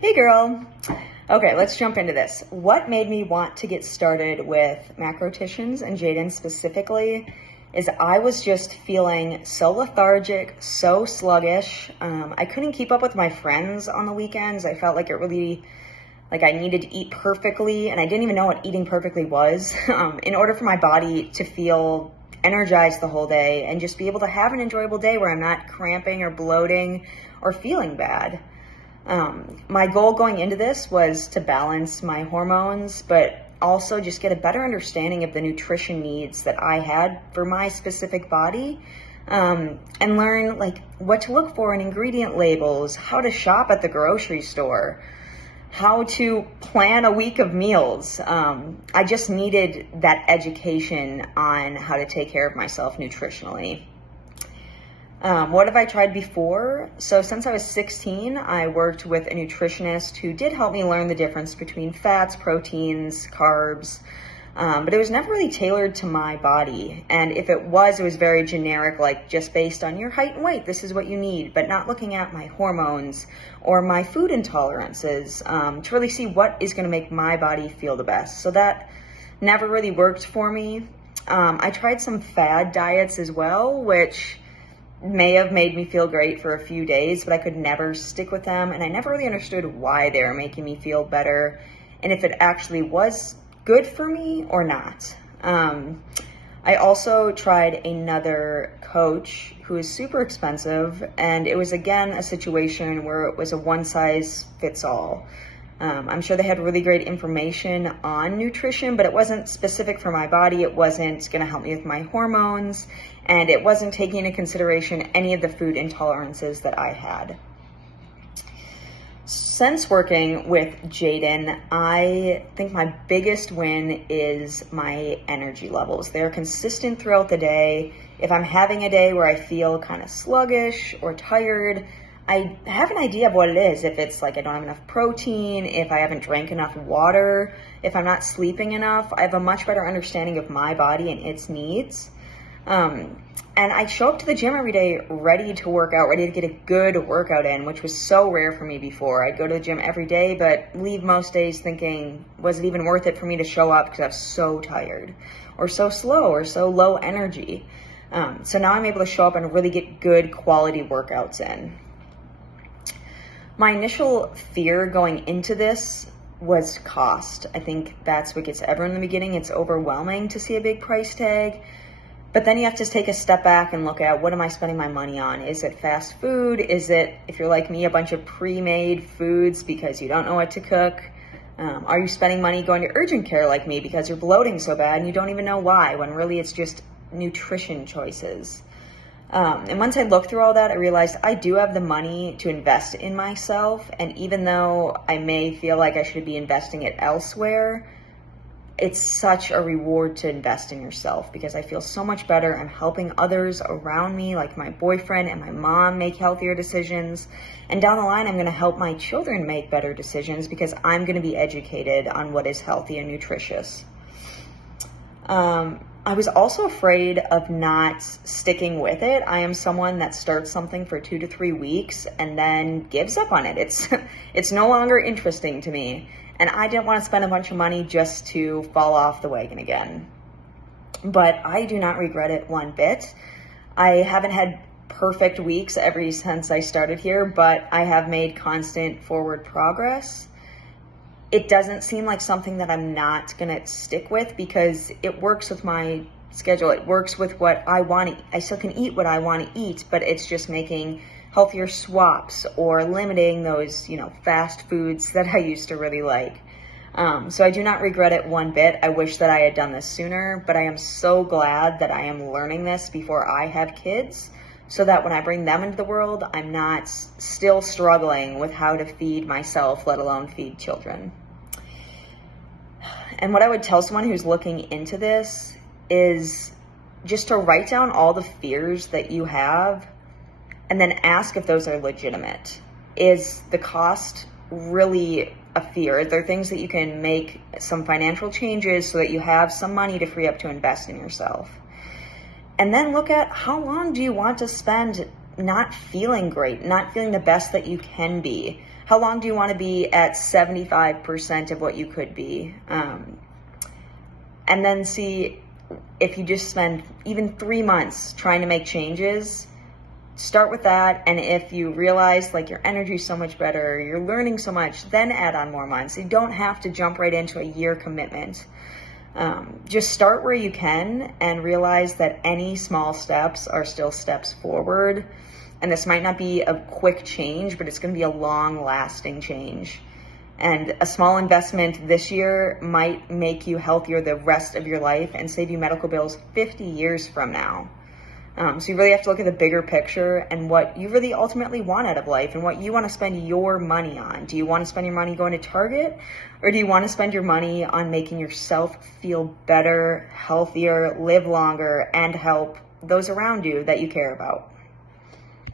Hey girl. Okay, let's jump into this. What made me want to get started with macrotitions and Jaden specifically is I was just feeling so lethargic, so sluggish. I couldn't keep up with my friends on the weekends. I felt like I needed to eat perfectly, and I didn't even know what eating perfectly was in order for my body to feel energized the whole day and just be able to have an enjoyable day where I'm not cramping or bloating or feeling bad. My goal going into this was to balance my hormones, but also just get a better understanding of the nutrition needs that I had for my specific body, and learn what to look for in ingredient labels, how to shop at the grocery store, how to plan a week of meals. I just needed that education on how to take care of myself nutritionally. What have I tried before? So since I was 16, I worked with a nutritionist who did help me learn the difference between fats, proteins, carbs, but it was never really tailored to my body. And if it was very generic, like just based on your height and weight, this is what you need, but not looking at my hormones or my food intolerances to really see what is going to make my body feel the best. So that never really worked for me. I tried some fad diets as well, which may have made me feel great for a few days, but I could never stick with them, and I never really understood why they were making me feel better and if it actually was good for me or not. I also tried another coach who is super expensive, and it was again a situation where it was a one size fits all. I'm sure they had really great information on nutrition, but it wasn't specific for my body. It wasn't going to help me with my hormones, and it wasn't taking into consideration any of the food intolerances that I had. Since working with Jaden, I think my biggest win is my energy levels. They're consistent throughout the day. If I'm having a day where I feel kind of sluggish or tired, I have an idea of what it is. If it's like I don't have enough protein, if I haven't drank enough water, if I'm not sleeping enough, I have a much better understanding of my body and its needs. And I show up to the gym every day ready to work out, ready to get a good workout in, which was so rare for me before. I'd go to the gym every day, but leave most days thinking, was it even worth it for me to show up because I was so tired or so slow or so low energy? So now I'm able to show up and really get good quality workouts in. My initial fear going into this was cost. I think that's what gets everyone in the beginning. It's overwhelming to see a big price tag. But then you have to take a step back and look at, what am I spending my money on? Is it fast food? Is it, if you're like me, a bunch of pre-made foods because you don't know what to cook? Are you spending money going to urgent care like me because you're bloating so bad and you don't even know why, when really it's just nutrition choices? And once I looked through all that, I realized I do have the money to invest in myself. And even though I may feel like I should be investing it elsewhere, it's such a reward to invest in yourself because I feel so much better. I'm helping others around me, like my boyfriend and my mom, make healthier decisions. And down the line, I'm going to help my children make better decisions because I'm going to be educated on what is healthy and nutritious. I was also afraid of not sticking with it. I am someone that starts something for 2 to 3 weeks and then gives up on it. It's no longer interesting to me. And I didn't want to spend a bunch of money just to fall off the wagon again. But I do not regret it one bit. I haven't had perfect weeks ever since I started here, but I have made constant forward progress. It doesn't seem like something that I'm not going to stick with because it works with my schedule. It works with what I want to eat. I still can eat what I want to eat, but it's just making healthier swaps or limiting those, fast foods that I used to really like. So I do not regret it one bit. I wish that I had done this sooner, but I am so glad that I am learning this before I have kids, so that when I bring them into the world, I'm not still struggling with how to feed myself, let alone feed children. And what I would tell someone who's looking into this is just to write down all the fears that you have and then ask if those are legitimate. Is the cost really a fear? Are there things that you can make some financial changes so that you have some money to free up to invest in yourself? And then look at, how long do you want to spend not feeling great, not feeling the best that you can be? how long do you want to be at 75% of what you could be? And then see if you just spend even 3 months trying to make changes, start with that. And if you realize like your energy is so much better, you're learning so much, then add on more months. You don't have to jump right into a year commitment. Just start where you can and realize that any small steps are still steps forward. And this might not be a quick change, but it's going to be a long lasting change. And a small investment this year might make you healthier the rest of your life and save you medical bills 50 years from now. So you really have to look at the bigger picture and what you really ultimately want out of life and what you want to spend your money on. Do you want to spend your money going to Target, or do you want to spend your money on making yourself feel better, healthier, live longer, and help those around you that you care about?